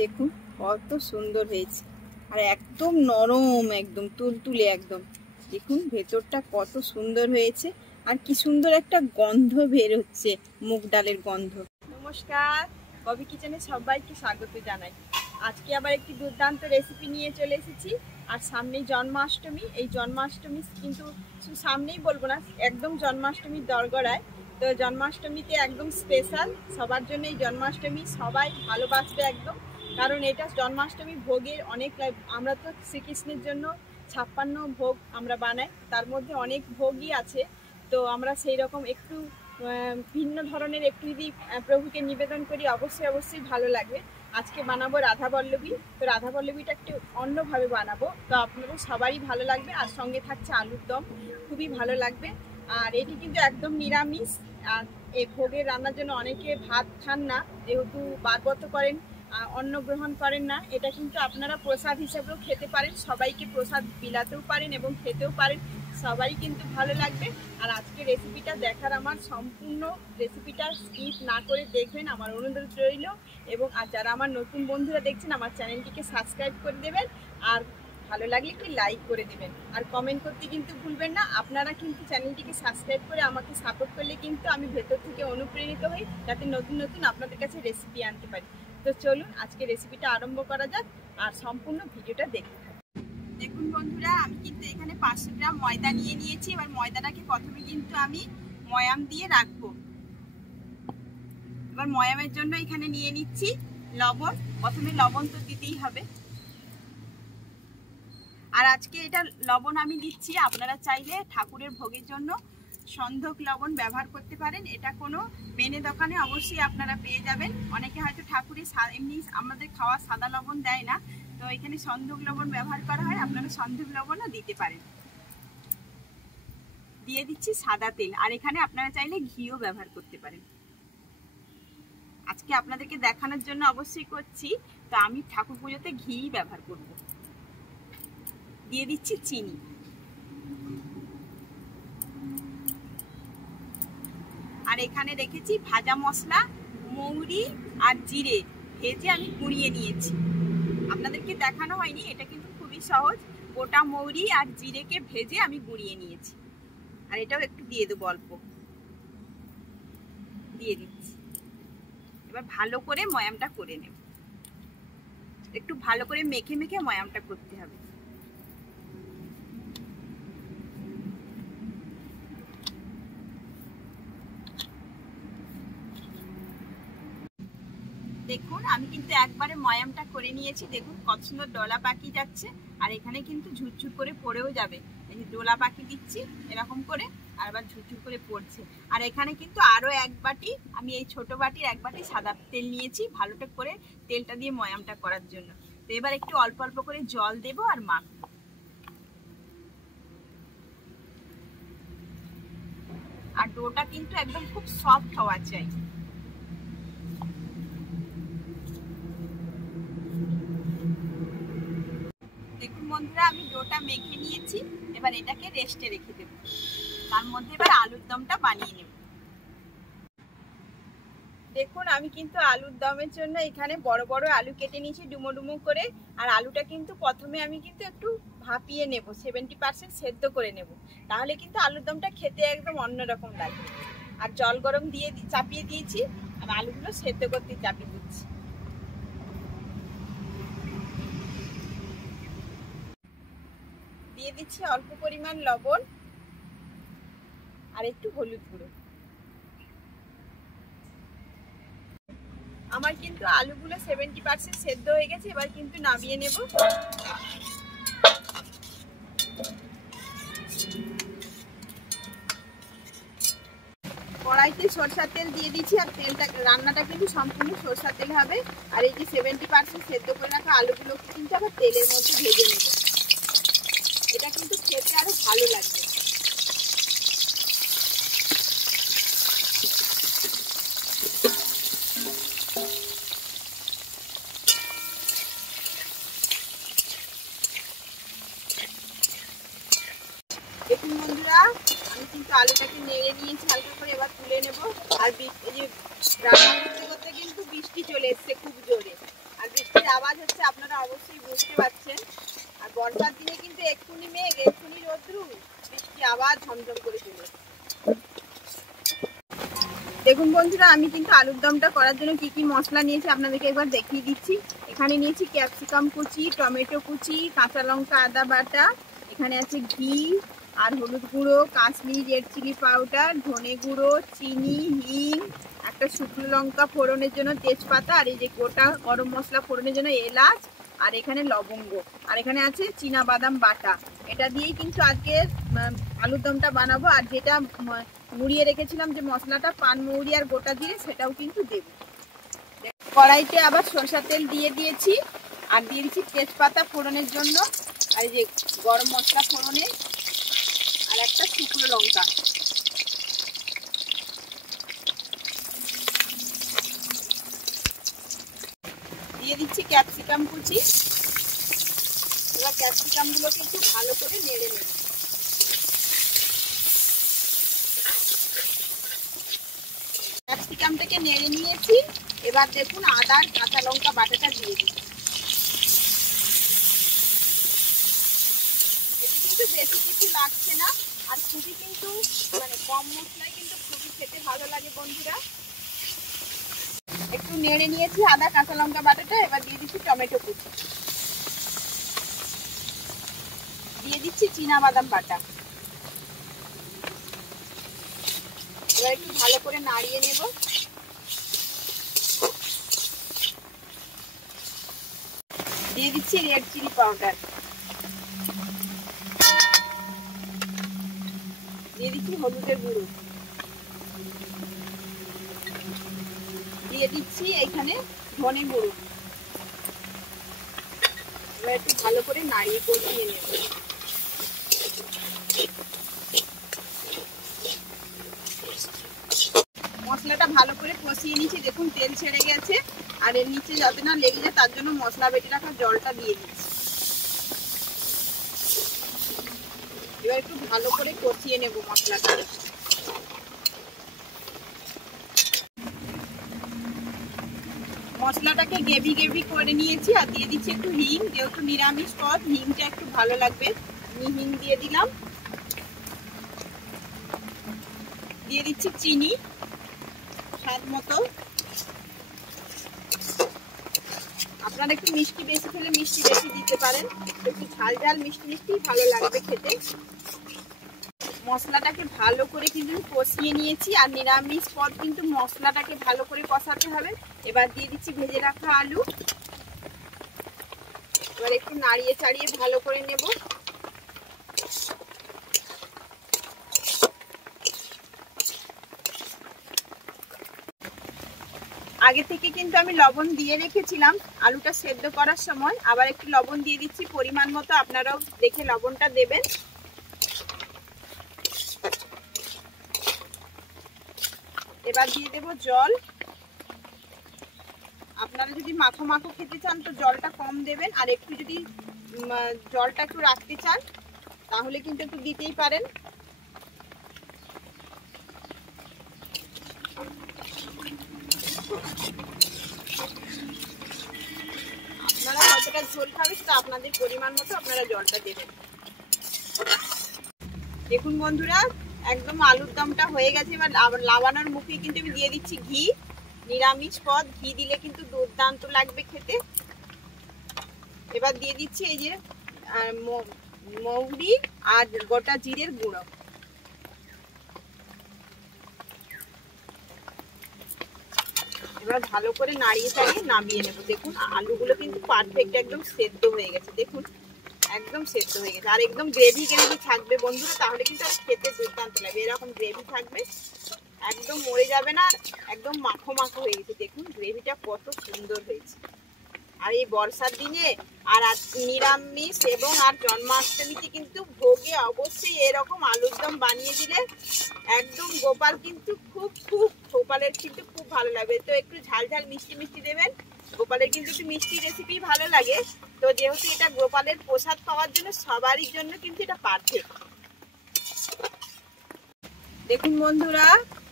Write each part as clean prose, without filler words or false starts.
দেখুন কত সুন্দর হয়েছে, আর একদম নরম, একদম তুলতুলে একদম। দেখুন ভেতরটা কত সুন্দর হয়েছে, আর কি সুন্দর একটা গন্ধ বের হচ্ছে, মুগ ডালের গন্ধ। নমস্কার, কবি কিচেনে সবাইকে স্বাগত জানাই। আজকে আবার একটি দুর্দান্ত রেসিপি নিয়ে চলে এসেছি। আর সামনেই জন্মাষ্টমী, এই জন্মাষ্টমী কিন্তু শুধু সামনেই বলবো না, একদম জন্মাষ্টমীর দরগড়ায়। তো জন্মাষ্টমীতে একদম স্পেশাল সবার জন্য এই জন্মাষ্টমী, সবাই ভালোবাসবে একদম। কারণ এটা জন্মাষ্টমী ভোগের অনেক, আমরা তো শ্রীকৃষ্ণের জন্য 56 ভোগ আমরা বানাই, তার মধ্যে অনেক ভোগই আছে। তো আমরা সেই রকম একটু ভিন্ন ধরনের একটু যদি প্রভুকে নিবেদন করি, অবশ্যই ভালো লাগবে। আজকে বানাবো রাধাবল্লভী। তো রাধাবল্লভীটা একটু অন্যভাবে বানাবো, তো আপনাদের সবারই ভালো লাগবে। আর সঙ্গে থাকছে আলুর দম, খুবই ভালো লাগবে। আর এটি কিন্তু একদম নিরামিষ। আর এই ভোগের রান্নার জন্য অনেকে ভাত খান না, যেহেতু বারব্রত করেন, অন্ন গ্রহণ করেন না। এটা কিন্তু আপনারা প্রসাদ হিসেবেও খেতে পারেন, সবাইকে প্রসাদ বিলাতেও পারেন এবং খেতেও পারেন, সবারই কিন্তু ভালো লাগবে। আর আজকে রেসিপিটা দেখার, আমার সম্পূর্ণ রেসিপিটা স্কিপ না করে দেখবেন, আমার অনুরোধ রইল। এবং আর যারা আমার নতুন বন্ধুরা দেখছেন, আমার চ্যানেলটিকে সাবস্ক্রাইব করে দেবেন, আর ভালো লাগলে একটি লাইক করে দেবেন, আর কমেন্ট করতে কিন্তু ভুলবেন না। আপনারা কিন্তু চ্যানেলটিকে সাবস্ক্রাইব করে আমাকে সাপোর্ট করলে কিন্তু আমি ভেতর থেকে অনুপ্রাণিত হই, যাতে নতুন নতুন আপনাদের কাছে রেসিপি আনতে পারি। তো চলুন আজকে রেসিপিটা আরম্ভ করা যাক, আর সম্পূর্ণ ভিডিওটা দেখতে থাকুন। দেখুন বন্ধুরা, আমি কিন্তু এখানে 500 গ্রাম ময়দা নিয়ে নিয়েছি। এবার ময়দাটাকে প্রথমে কিন্তু আমি ময়াম দিয়ে রাখবো। এবার ময়ামের জন্য এখানে নিয়ে নিচ্ছি লবণ। প্রথমে লবণ তো দিতেই হবে, আর আজকে এটা লবণ আমি দিচ্ছি। আপনারা চাইলে ঠাকুরের ভোগের জন্য সন্ধক লবণ ব্যবহার করতে পারেন। এটা কোনো বেনে দোকানে অবশ্যই আপনারা পেয়ে যাবেন। অনেকে হয়তো ঠাকুরের এমনি আমাদের খাওয়া সাদা লবণ দেয় না, তো এখানে সন্ধক লবণ ব্যবহার করা হয়, আপনারা সন্ধক লবণও দিতে পারেন। দিয়ে দিচ্ছি সাদা তেল, আর এখানে আপনারা চাইলে ঘিও ব্যবহার করতে পারেন। আজকে আপনাদেরকে দেখানোর জন্য অবশ্যই করছি, তো আমি ঠাকুর পুজোতে ঘি ব্যবহার করব। দিয়ে দিচ্ছি চিনি, আর এখানে রেখেছি ভাজা মশলা, মৌরি আর জিরে ভেজে আমি গুঁড়িয়ে নিয়েছি। আপনাদেরকে দেখানো হয়নি, এটা কিন্তু খুবই সহজ। গোটা মৌরি আর জিরেকে ভেজে আমি গুঁড়িয়ে নিয়েছি, আর এটাও একটু দিয়ে দেবো, অল্প দিয়ে দিচ্ছি। এবার ভালো করে ময়ামটা করে নেব, একটু ভালো করে মেখে মেখে ময়ামটা করতে হবে। দেখুন আমি কিন্তু একবারে ময়ামটা করে নিয়েছি। দেখুন কত সুন্দর ডলা পাকি যাচ্ছে, আর এখানে কিন্তু ঝুরঝুর করে পড়েও যাবে। এই যে ডোলা পাকি দিচ্ছি এরকম করে, আর আবার ঝুরঝুর করে পড়ছে। আর এখানে কিন্তু আরো এক বাটি, আমি এই ছোট বাটির এক বাটি সাদা তেল নিয়েছি, ভালোটা করে তেলটা দিয়ে ময়ামটা করার জন্য। তো এবার একটু অল্প অল্প করে জল দেবো আর মাখবো। আর ডোটা কিন্তু একদম খুব সফট হওয়া চাই। দেখুন বন্ধুরা, আমি ডোটা মেখে নিয়েছি। এবার এটাকে রেস্টে রেখে দেব, তার মধ্যে এবার আলুর দমটা বানিয়ে নেব। দেখুন আমি কিন্তু আলুর দমের জন্য এখানে বড় বড় আলু কেটে নিয়েছি ডুমো ডুমো করে। আর আলুটা কিন্তু প্রথমে আমি কিন্তু একটু ভাপিয়ে নেব, 70% সেদ্ধ করে নেব, তাহলে কিন্তু আলুর দমটা খেতে একদম অন্যরকম লাগবে। আর জল গরম দিয়ে চাপিয়ে দিয়েছি, আর আলুগুলো সেদ্ধ করতে চাপিয়ে দিচ্ছি। দিয়ে দিচ্ছি অল্প পরিমাণ লবণ আর একটু হলুদ গুঁড়ো। আমার কিন্তু আলুগুলো 70% সেদ্ধ হয়ে গেছে, এবার কিন্তু নামিয়ে নেব। কড়াইতে সরষের তেল দিয়ে দিচ্ছি, আর তেলটা রান্নাটা কিন্তু সম্পূর্ণ সরষের তেল হবে। আর এই যে 70% সেদ্ধ করে রাখা আলুগুলো কিন্তু আবার তেলের মধ্যে ভেজে নেব, এটা কিন্তু খেতে আরো ভালো লাগবে। দেখুন বন্ধুরা, আমি কিন্তু আলুটাকে নেড়ে নিয়েছি হালকা করে, এবার তুলে নেব। আর এই যে রান্না করতে করতে কিন্তু বৃষ্টি চলে এসছে খুব জোরে, আর বৃষ্টির আওয়াজ হচ্ছে, আপনারা অবশ্যই বুঝতে পারছেন। আর বর্ষার দিনে কিন্তু এক্ষুনি মেঘ এক্ষুনি রোদ্রু, বৃষ্টি আবার ঝমঝম করে চলে। দেখুন বন্ধুরা, আমি কিন্তু আলুর দমটা করার জন্য কি কি মশলা নিয়েছি আপনাদেরকে একবার দেখিয়ে দিচ্ছি। এখানে নিয়েছি ক্যাপসিকাম কুচি, টমেটো কুচি, কাঁচা লঙ্কা, আদা বাটা, এখানে আছে ঘি আর হলুদ গুঁড়ো, কাশ্মীরি রেড চিলি পাউডার, ধনে গুঁড়ো, চিনি, হিং, একটা শুকনো লঙ্কা ফোড়নের জন্য তেজপাতা, আর এই যে গোটা গরম মশলা ফোড়নের জন্য এলাচ, আর এখানে লবঙ্গ, আর এখানে আছে চীনা বাদাম বাটা। এটা দিয়েই কিন্তু আজকে আলুর দমটা বানাবো। আর যেটা মুড়িয়ে রেখেছিলাম যে মশলাটা পানমৌরি আর গোটা দিয়ে, সেটাও কিন্তু দেব। কড়াইতে আবার সরষের তেল দিয়ে দিয়েছি, আর দিয়ে দিচ্ছি তেজপাতা ফোড়নের জন্য, আর এই যে গরম মশলা ফোড়নে, আর একটা শুকনো লঙ্কা। দিয়ে দিচ্ছি ক্যাপসিকাম কুচি। এবার ক্যাপসিকাম গুলোকে একটু ভালো করে নেড়ে নেব। ক্যাপসিকামটাকে নেড়ে নিয়েছি। এবার দেখুন আদা আর কাঁচা লঙ্কা বাটাটা দিয়ে দিচ্ছি। এটা কিন্তু বেশি কিছু লাগছে না, আর খুবই কিন্তু মানে কম মশলায় কিন্তু খুবই খেতে ভালো লাগে বন্ধুরা। একটু নেড়ে নিয়েছি আদা কাঁচা লঙ্কা বাটাটা। এবার দিয়ে দিচ্ছি টমেটো কুচি, দিয়ে দিচ্ছি চীনা বাদাম বাটা। এবার একটু ভালো করে নাড়িয়ে নেব। দিয়ে দিচ্ছি রেড চিলি পাউডার, দিয়ে দিচ্ছি হলুদের গুঁড়ো, দিয়ে দিচ্ছি এখানে ধনে গুঁড়ো। এবার একটু ভালো করে নাড়িয়ে কষিয়ে নেব। মশলাটা ভালো করে কষিয়ে নিচ্ছি, দেখুন তেল ছেড়ে গেছে। আর এর নিচে যাতে না লেগে যায় তার জন্য মশলা বেটে রাখা জলটা দিয়ে দিচ্ছি। এবার একটু ভালো করে কষিয়ে নেব মশলাটা। মশলাটাকে গ্রেভি গ্রেভি করে নিয়েছি, আর দিয়ে দিচ্ছি একটু হিং, যেহেতু নিরামিষ পদ হিংটা একটু ভালো লাগবে, হিং দিয়ে দিলাম। দিয়ে দিচ্ছি চিনি স্বাদ মতো। আপনারা একটু মিষ্টি বেশি খেলে মিষ্টি বেশি দিতে পারেন, একটু ঝাল ঝাল মিষ্টি মিষ্টি ভালো লাগবে খেতে। মশলাটাকে ভালো করে কিন্তু কষিয়ে নিয়েছি, আর নিরামিষ পদ কিন্তু মশলাটাকে ভালো করে কষাতে হবে। এবার দিয়ে দিচ্ছি ভেজে রাখা আলু। এবার একটু নাড়িয়ে চাড়িয়ে ভালো করে নেব। আগে থেকে কিন্তু আমি লবণ দিয়ে রেখেছিলাম আলুটা সেদ্ধ করার সময়, আবার একটু লবণ দিয়ে দিচ্ছি পরিমাণ মতো, আপনারাও দেখে লবণটা দেবেন। এবার দিয়ে দেব জল। আপনারা যদি মাখো মাখো খেতে চান তো জলটা কম দেবেন, আর একটু যদি জলটা একটু রাখতে চান তাহলে কিন্তু একটু দিতেই পারেন। আপনারা কতটা ঝোল খাবে সেটা আপনাদের পরিমাণ মতো আপনারা জলটা দেবেন। দেখুন বন্ধুরা, একদম আলুর দমটা হয়ে গেছে। এবার লাবানোর মুখে কিন্তু আমি দিয়ে দিচ্ছি ঘি। নিরামিষ পদ ঘি দিলে কিন্তু দুর্দান্ত লাগবে খেতে। এবার দিয়ে দিচ্ছি এই যে মৌরি আর গোটা জিরের গুঁড়ো। এবার ভালো করে নাড়িয়ে চাড়িয়ে নামিয়ে নেবো। দেখুন আলুগুলো কিন্তু পারফেক্ট একদম সেদ্ধ হয়ে গেছে, দেখুন একদম সেদ্ধ হয়ে গেছে। আর একদম গ্রেভি গ্রেভি থাকবে বন্ধুরা, তাহলে কিন্তু খেতে দুর্দান্ত লাগবে। এরকম গ্রেভি থাকবে, একদম মরে যাবে না, একদম মাখো মাখো হয়ে গেছে। দেখুন গ্রেভিটা কত সুন্দর হয়েছে। আর এই বর্ষার দিনে আর নিরামিষ এবং আর জন্মাষ্টমীতে কিন্তু ভোগে অবশ্যই এরকম আলুর দম বানিয়ে দিলে একদম গোপাল কিন্তু গোপালের কিন্তু খুব ভালো লাগবে। তো একটু ঝাল ঝাল মিষ্টি মিষ্টি দেবেন। গোপালের কিন্তু একটু মিষ্টি রেসিপি ভালো লাগে, তো যেহেতু এটা গোপালের প্রসাদ পাওয়ার জন্য সবারই জন্য কিন্তু এটা পারফেক্ট। দেখুন বন্ধুরা,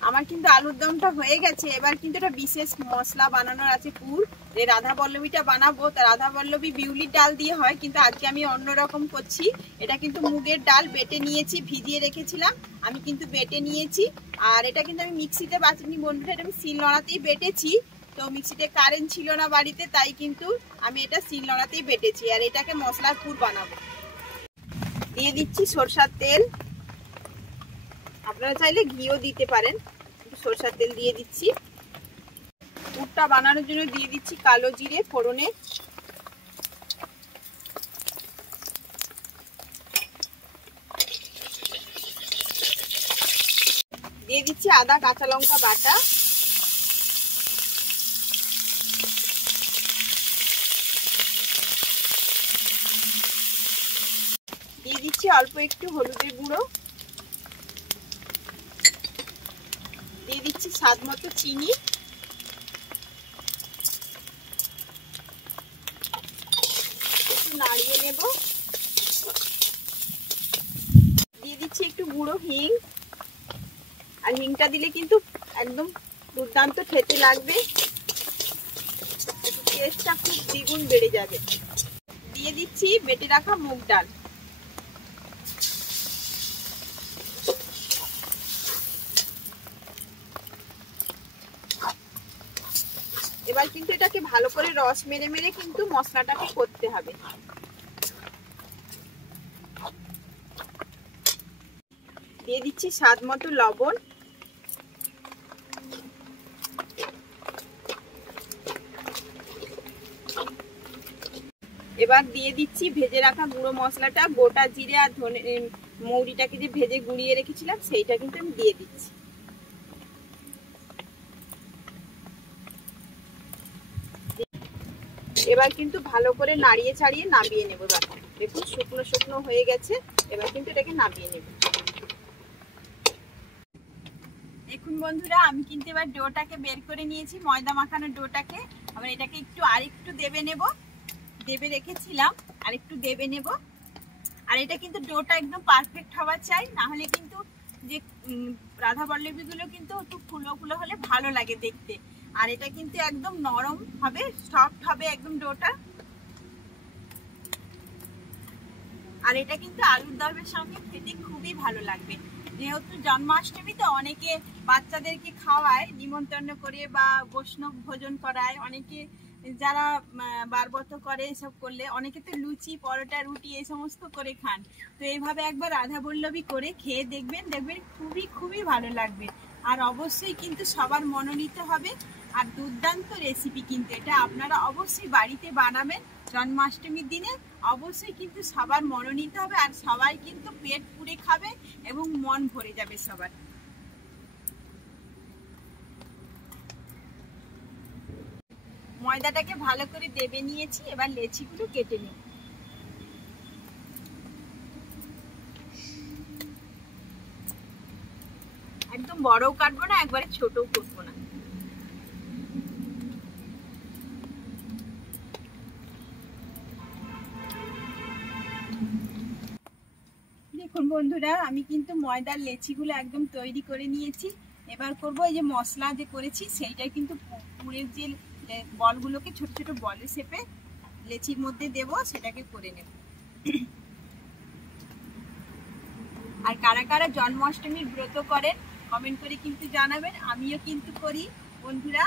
আমার কিন্তু আলুর দমটা হয়ে গেছে। এবার কিন্তু একটা বিশেষ মশলা বানানোর আছে, পুর। এই রাধা পল্লবীটা বানাবো, তা রাধা পল্লবী বিউলির ডাল দিয়ে হয়, কিন্তু আজকে আমি অন্যরকম করছি। এটা কিন্তু মুগের ডাল বেটে নিয়েছি, ভিজিয়ে রেখেছিলাম, আমি কিন্তু বেটে নিয়েছি। আর এটা কিন্তু আমি মিক্সিতে বাটিনি বন্ধুরা, এটা আমি শিলনোড়াতেই বেটেছি। তো মিক্সিতে কারেন্ট ছিল না বাড়িতে, তাই কিন্তু আমি এটা শিলনোড়াতেই বেটেছি। আর এটাকে মশলার পুর বানাবো। দিয়ে দিচ্ছি সরষার তেল, আপনারা চাইলে ঘিও দিতে পারেন, সরষার তেল দিয়ে দিচ্ছি। পুরটা বানানোর জন্য দিয়ে দিচ্ছি কালো জিরে ফোড়নে, দিয়ে দিচ্ছি আদা কাঁচা লঙ্কা বাটা, দিয়ে দিচ্ছি অল্প একটু হলুদের গুঁড়ো, দিয়ে দিচ্ছি স্বাদ মতো চিনি, একটু নাড়িয়ে নেব। দিয়ে দিচ্ছি একটু গুঁড়ো হিং, আর হিংটা দিলে কিন্তু একদম দুর্দান্ত খেতে লাগবে, টেস্টটা খুব দ্বিগুণ বেড়ে যাবে। দিয়ে দিচ্ছি বেটে রাখা মুগ ডাল, এবার কিন্তু এটাকে ভালো করে রস মেরে মেরে কিন্তু মশলাটাকে করতে হবে। দিয়ে দিচ্ছি স্বাদ মতো লবণ, এবার দিয়ে দিচ্ছি ভেজে রাখা গুঁড়ো মশলাটা, গোটা জিরে আর ধনে মৌরিটাকে যে ভেজে গুঁড়িয়ে রেখেছিলাম সেইটা কিন্তু আমি দিয়ে দিচ্ছি। এবার কিন্তু ভালো করে নাড়িয়ে ছাড়িয়ে নামিয়ে নেব। দেখুন শুকনো শুকনো হয়ে গেছে, এবার কিন্তু এটাকে নামিয়ে নেব। দেখুন বন্ধুরা, আমি কিন্তু এবার ডোটাকে বের করে নিয়েছি, ময়দা মাখানোর ডোটাকে। আবার এটাকে একটু আরেকটু দেবে নেব, দেবে রেখেছিলাম, আর একটু দেবে নেব। আর এটা কিন্তু ডোটা একদম পারফেক্ট হওয়া চাই, না হলে কিন্তু যে রাধা পল্লবীগুলো কিন্তু একটু ফুলো ফুলো হলে ভালো লাগে দেখতে। আর এটা কিন্তু একদম নরম হবে, সফট হবে একদম ডোটা। আর এটা কিন্তু আলুর দমের সঙ্গে খেতে খুবই ভালো লাগবে। যেহেতু জন্মাষ্টমী, তো অনেকে বাচ্চাদেরকে খাওয়ায় নিমন্ত্রণ করে বা বৈষ্ণব ভোজন করায়, অনেকে যারা বারব্রত করে এসব করলে, অনেকে তো লুচি পরোটা রুটি এই সমস্ত করে খান। তো এইভাবে একবার রাধা পল্লবী করে খেয়ে দেখবেন, দেখবেন খুবই খুবই ভালো লাগবে। আর অবশ্যই কিন্তু সবার মনোনীত হবে। আর দুর্দান্ত রেসিপি কিন্তু এটা, আপনারা অবশ্যই বাড়িতে বানাবেন জন্মাষ্টমীর দিনে, অবশ্যই কিন্তু সবার মনোনীত হবে। আর সবাই কিন্তু পেট পুড়ে খাবে এবং মন ভরে যাবে সবার। ময়দাটাকে ভালো করে দেবে নিয়েছি, এবার লেচিগুলো কেটে নিই। একদম বড়ও কাটবো না, একবারে ছোটও করবো না। দেখুন বন্ধুরা, আমি কিন্তু ময়দার লেচিগুলো একদম তৈরি করে নিয়েছি। এবার করব এই যে মশলা যে করেছি সেইটা কিন্তু পুরের যে বলগুলোকে ছোট ছোট বলে শেপে লেচির মধ্যে দেব, সেটাকে করে নেব। আর কারা কারা জন্মাষ্টমীর ব্রত করেন কমেন্ট করে কিন্তু জানাবেন, আমিও কিন্তু করি বন্ধুরা।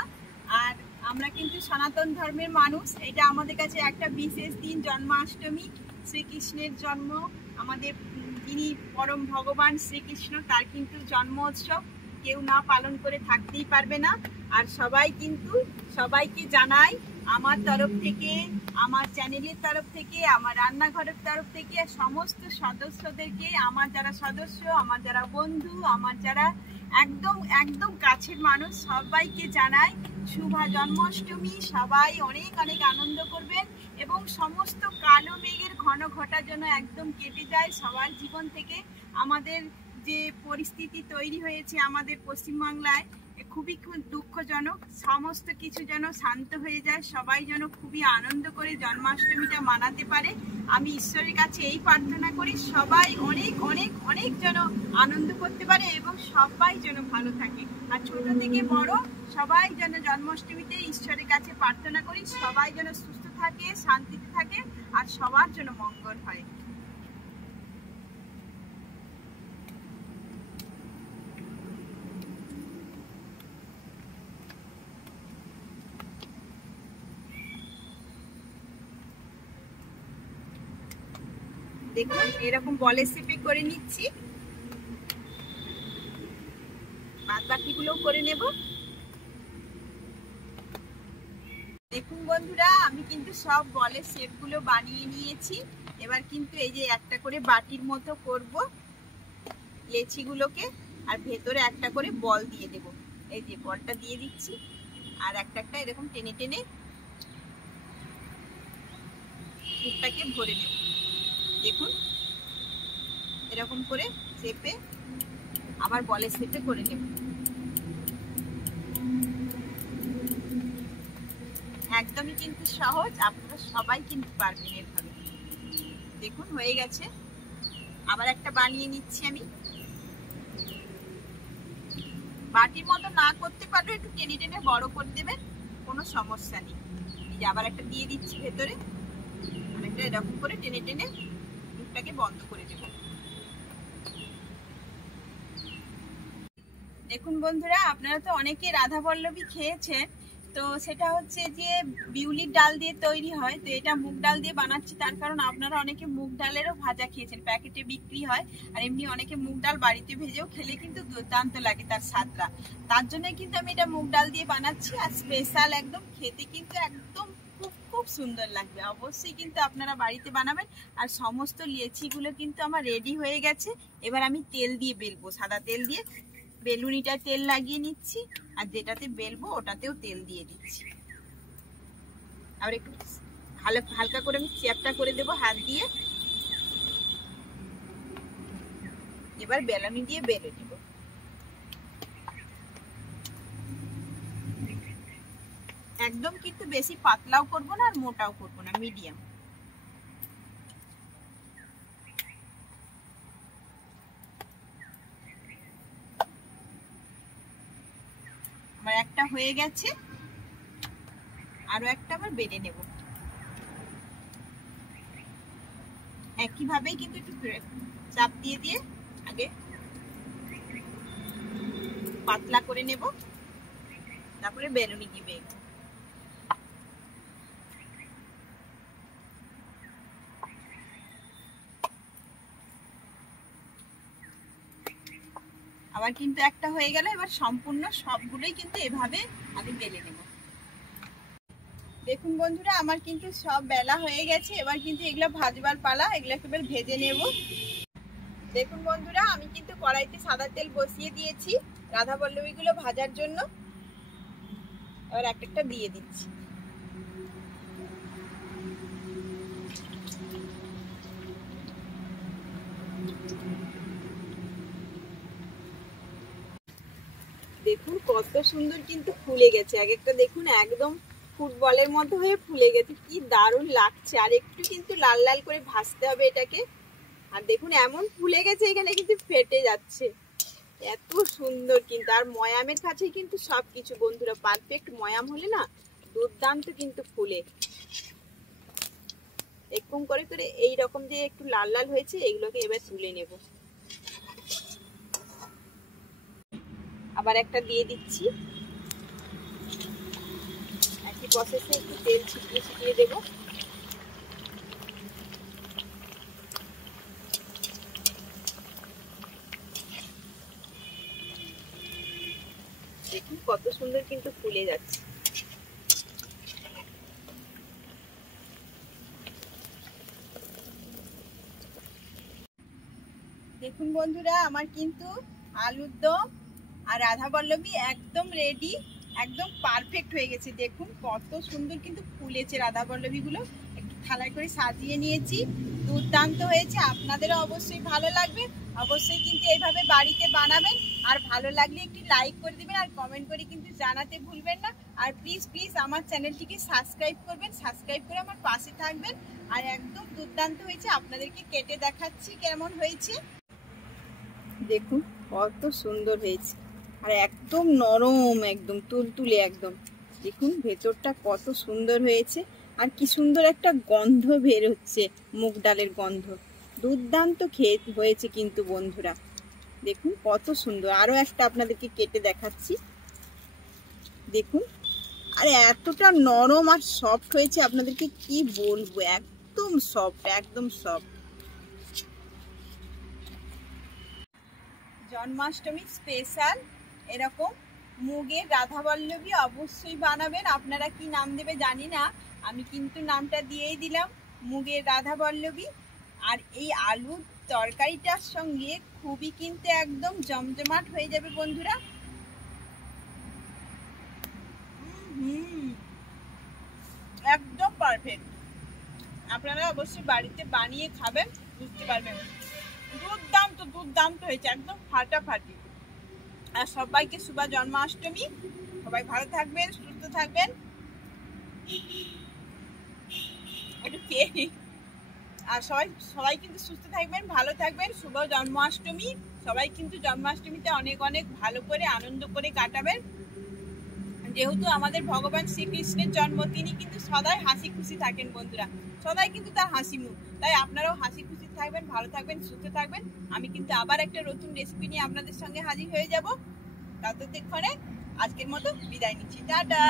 আর আমরা কিন্তু সনাতন ধর্মের মানুষ, এটা আমাদের কাছে একটা বিশেষ দিন জন্মাষ্টমী, শ্রীকৃষ্ণের জন্ম, আমাদের যিনি পরম ভগবান শ্রীকৃষ্ণ, তার কিন্তু জন্ম উৎসব কেউ না পালন করে থাকতেই পারবে না। আর সবাই কিন্তু সবাইকে জানাই আমার তরফ থেকে, আমার চ্যানেলের তরফ থেকে, আমার রান্নাঘরের তরফ থেকে, সমস্ত সদস্যদেরকে, আমার যারা সদস্য, আমার যারা বন্ধু, আমার যারা একদম একদম কাছের মানুষ, সবাইকে জানাই শুভ জন্মাষ্টমী। সবাই অনেক অনেক আনন্দ করবেন এবং সমস্ত কালো মেঘের ঘন ঘটা যেন একদম কেটে যায় সবার জীবন থেকে। আমাদের যে পরিস্থিতি তৈরি হয়েছে আমাদের পশ্চিমবাংলায়, খুবই দুঃখজনক। সমস্ত কিছু যেন শান্ত হয়ে যায়, সবাই যেন খুবই আনন্দ করে জন্মাষ্টমীটা মানাতে পারে। আমি ঈশ্বরের কাছে এই প্রার্থনা করি সবাই অনেক অনেক অনেক যেন আনন্দ করতে পারে এবং সবাই যেন ভালো থাকে। আর ছোট থেকে বড় সবাই যেন জন্মাষ্টমীতে ঈশ্বরের কাছে প্রার্থনা করি সবাই যেন সুস্থ থাকে, শান্তিতে থাকে আর সবার যেন মঙ্গল হয়। দেখুন এরকম বলের শেপে করে নিচ্ছি, বাদ বাকিগুলোও করে নেব। দেখুন বন্ধুরা, আমি কিন্তু সব বলের শেপগুলো বানিয়ে নিয়েছি। এবার কিন্তু এই যে একটা করে বাটির মতো করব লেচিগুলোকে, আর ভেতরে একটা করে বল দিয়ে দেব। এই যে বলটা দিয়ে দিচ্ছি, আর একটা একটা এরকম টেনে টেনে মুখটাকে ভরে নেব। দেখুন এরকম করে শেপে আবার বলের শেপে করে নেব। একদমই কিন্তু সহজ, আপনারা সবাই কিন্তু পারবেন এভাবে। দেখুন হয়ে গেছে, আবার একটা বানিয়ে নিচ্ছি আমি। বাটির মতো না করতে পারলে একটু টেনে টেনে বড় করে দেবেন, কোনো সমস্যা নেই। এই যে আবার একটা দিয়ে দিচ্ছি ভেতরে, আর একটা এরকম করে টেনে টেনে মুখটাকে বন্ধ করে দেব। দেখুন বন্ধুরা, আপনারা তো অনেকে রাধা বল্লভী খেয়েছেন, তো সেটা হচ্ছে যে বিউলির ডাল দিয়ে তৈরি হয়। তো এটা মুগ ডাল দিয়ে বানাচ্ছি, তার কারণ আপনারা অনেকে মুগ ডালেরও ভাজা খেয়েছেন, প্যাকেটে বিক্রি হয়। আর এমনি অনেকে মুগ ডাল বাড়িতে ভেজেও খেলে কিন্তু দুর্দান্ত লাগে তার স্বাদটা। তার জন্য কিন্তু আমি এটা মুগ ডাল দিয়ে বানাচ্ছি, আর স্পেশাল একদম খেতে কিন্তু একদম খুব খুব সুন্দর লাগবে। অবশ্যই কিন্তু আপনারা বাড়িতে বানাবেন। আর সমস্ত লেচিগুলো কিন্তু আমার রেডি হয়ে গেছে। এবার আমি তেল দিয়ে বেলবো, সাদা তেল দিয়ে বেলুনিটা তেল লাগিয়ে নিচ্ছি, আর যেটাতে বেলবো ওটাতেও তেল দিয়ে দিচ্ছি। আর একটু হালকা করে আমি চ্যাপটা করে দেবো হাত দিয়ে। এবার বেলুনি দিয়ে বেলে দেব। একদম কিন্তু বেশি পাতলাও করবো না আর মোটাও করবো না, মিডিয়াম। আমার একটা হয়ে গেছে, আরো একটা আবার বেলে নেব। একইভাবেই কিন্তু একটু চাপ দিয়ে দিয়ে আগে পাতলা করে নেব, তারপরে বেলুনি দিবে। আবার কিন্তু একটা হয়ে গেল। এবার সম্পূর্ণ সবগুলোই কিন্তু এভাবে আমি বেলে নেব। দেখুন বন্ধুরা, আমার কিন্তু সব বেলা হয়ে গেছে। এবার কিন্তু এগুলো ভাজবার পালা, এগুলো এবার ভেজে নেব। দেখুন বন্ধুরা, আমি কিন্তু কড়াইতে সাদা তেল বসিয়ে দিয়েছি রাধা বল্লভীগুলো ভাজার জন্য। এবার একটা একটা দিয়ে দিচ্ছি। দেখুন কত সুন্দর কিন্তু ফুলে গেছে। এক একটা দেখুন একদম ফুটবলের মতো হয়ে ফুলে গেছে, কি দারুণ লাগছে। আর একটু কিন্তু লাল লাল করে ভাজতে হবে এটাকে। আর দেখুন এমন ফুলে গেছে, এখানে কিন্তু ফেটে যাচ্ছে, এত সুন্দর কিন্তু। আর ময়ামের কাছে কিন্তু সবকিছু বন্ধুরা, পারফেক্ট ময়াম হলে না দুর্দান্ত কিন্তু ফুলে। এরকম করে করে এইরকম যে একটু লাল লাল হয়েছে, এগুলোকে এবার তুলে নেব। আবার একটা দিয়ে দিচ্ছি। একই প্রসেসে একটু তেল ছিটিয়ে ছিটিয়ে দেবো। দেখুন কত সুন্দর কিন্তু ফুলে যাচ্ছে। দেখুন বন্ধুরা, আমার কিন্তু আলুর দম আর রাধা বল্লভী একদম রেডি, একদম পারফেক্ট হয়ে গেছে। দেখুন কত সুন্দর কিন্তু ফুলেছে রাধা বল্লভীগুলো। একটু থালায় করে সাজিয়ে নিয়েছি, দুর্দান্ত হয়েছে। আপনাদেরও অবশ্যই ভালো লাগবে। অবশ্যই কিন্তু এইভাবে বাড়িতে বানাবেন। আর ভালো লাগলে একটি লাইক করে দিবেন আর কমেন্ট করে কিন্তু জানাতে ভুলবেন না। আর প্লিজ প্লিজ আমার চ্যানেলটিকে সাবস্ক্রাইব করবেন, সাবস্ক্রাইব করে আমার পাশে থাকবেন। আর একদম দুর্দান্ত হয়েছে, আপনাদেরকে কেটে দেখাচ্ছি কেমন হয়েছে। দেখুন কত সুন্দর হয়েছে, আর একদম নরম, একদম তুলতুলে একদম। দেখুন ভেতরটা কত সুন্দর হয়েছে, আর কি সুন্দর একটা গন্ধ বের হচ্ছে, মুগ ডালের গন্ধ। দুর্দান্ত খেয়ে হয়েছে কিন্তু বন্ধুরা, দেখুন কত সুন্দর। আরো একটা আপনাদেরকে কেটে দেখাচ্ছি, দেখুন। আর এতটা নরম আর সফট হয়েছে, আপনাদেরকে কি বলবো, একদম সফট, একদম সফট। জন্মাষ্টমী স্পেশাল এরকম মুগের রাধাবল্লভী অবশ্যই বানাবেন। আপনারা কি নাম দেবে জানি না, আমি কিন্তু নামটা দিয়েই দিলাম, মুগের রাধাবল্লভী। আর এই আলুর তরকারিটার সঙ্গে খুবই কিন্তু একদম জমজমাট হয়ে যাবে বন্ধুরা। একদম পারফেক্ট। আপনারা অবশ্যই বাড়িতে বানিয়ে খাবেন, বুঝতে পারবেন। দুর্দান্ত দুর্দান্ত হয়েছে, একদম ফাটাফাটি। আর সবাইকে শুভ জন্মাষ্টমী। সবাই ভালো থাকবেন, সুস্থ থাকবেন। একটু খেয়ে নিই। আর সবাই কিন্তু সুস্থ থাকবেন, ভালো থাকবেন। শুভ জন্মাষ্টমী। সবাই কিন্তু জন্মাষ্টমীতে অনেক অনেক ভালো করে আনন্দ করে কাটাবেন। যেহেতু আমাদের ভগবান শ্রীকৃষ্ণের জন্ম, তিনি কিন্তু সদাই হাসি খুশি থাকেন বন্ধুরা, সদাই কিন্তু তার হাসি মুখ। তাই আপনারাও হাসি খুশি থাকবেন, ভালো থাকবেন, সুস্থ থাকবেন। আমি কিন্তু আবার একটা নতুন রেসিপি নিয়ে আপনাদের সঙ্গে হাজির হয়ে যাব। ততক্ষণে আজকের মতো বিদায় নিচ্ছি, টাটা।